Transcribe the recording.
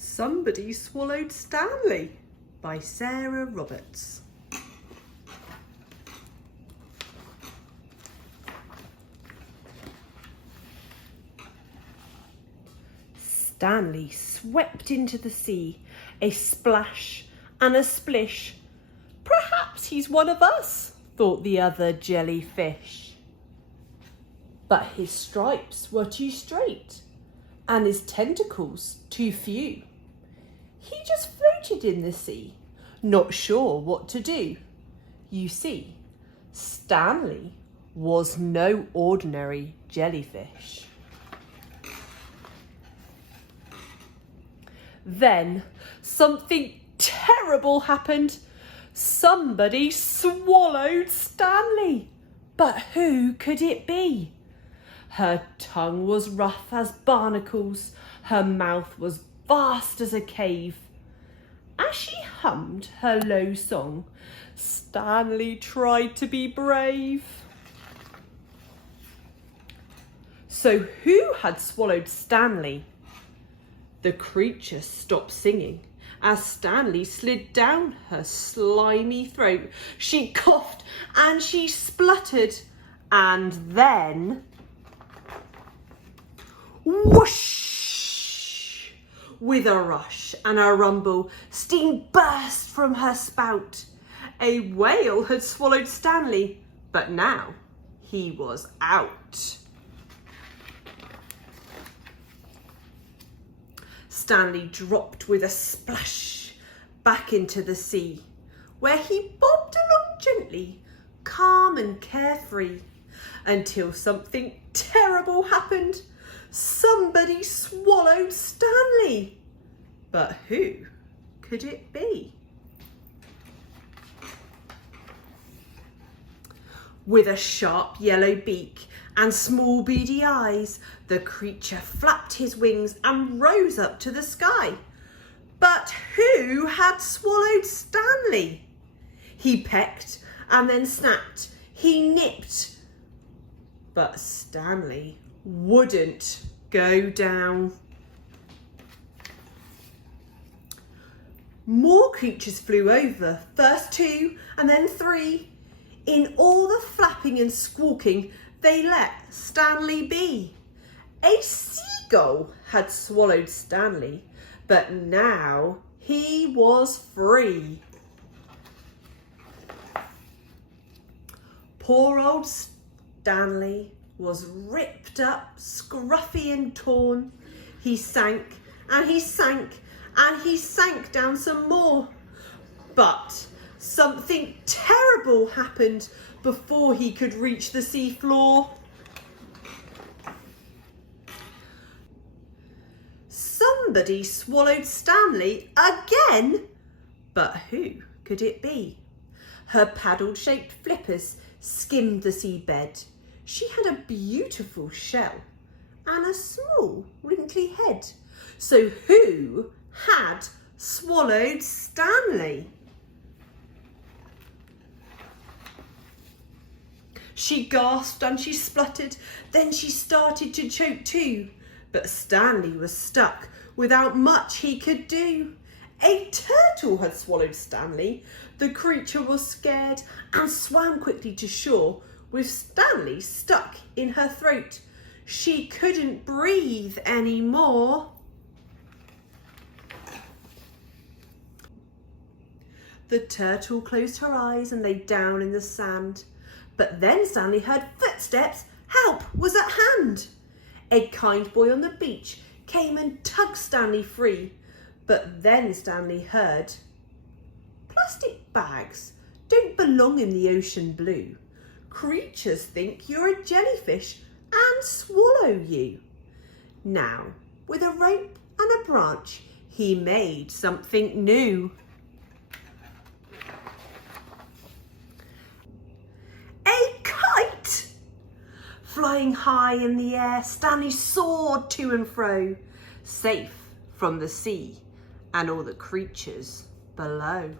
Somebody Swallowed Stanley by Sarah Roberts. Stanley swept into the sea, a splash and a splish. Perhaps he's one of us, thought the other jellyfish. But his stripes were too straight and his tentacles too few. He just floated in the sea, not sure what to do. You see, Stanley was no ordinary jellyfish. Then something terrible happened. Somebody swallowed Stanley. But who could it be? Her tongue was rough as barnacles. Her mouth was vast as a cave. As she hummed her low song, Stanley tried to be brave. So who had swallowed Stanley? The creature stopped singing as Stanley slid down her slimy throat. She coughed and she spluttered, and then whoosh! With a rush and a rumble, steam burst from her spout. A whale had swallowed Stanley, but now he was out. Stanley dropped with a splash back into the sea, where he bobbed along gently, calm and carefree, until something terrible happened. Somebody swallowed Stanley. But who could it be? With a sharp yellow beak and small beady eyes, the creature flapped his wings and rose up to the sky. But who had swallowed Stanley? He pecked and then snapped. He nipped. But Stanley wouldn't go down. More creatures flew over, first 2 and then 3. In all the flapping and squawking, they let Stanley be. A seagull had swallowed Stanley, but now he was free. Poor old Stanley was ripped up, scruffy and torn. He sank and he sank and he sank down some more. But something terrible happened before he could reach the sea floor. Somebody swallowed Stanley again. But who could it be? Her paddle-shaped flippers skimmed the seabed. She had a beautiful shell and a small wrinkly head. So who had swallowed Stanley? She gasped and she spluttered, then she started to choke too. But Stanley was stuck without much he could do. A turtle had swallowed Stanley. The creature was scared and swam quickly to shore with Stanley stuck in her throat. She couldn't breathe anymore. The turtle closed her eyes and lay down in the sand. But then Stanley heard footsteps. Help was at hand. A kind boy on the beach came and tugged Stanley free. But then Stanley heard, "Plastic bags don't belong in the ocean blue. Creatures think you're a jellyfish and swallow you." Now, with a rope and a branch, he made something new. Flying high in the air, Stanley soared to and fro, safe from the sea and all the creatures below.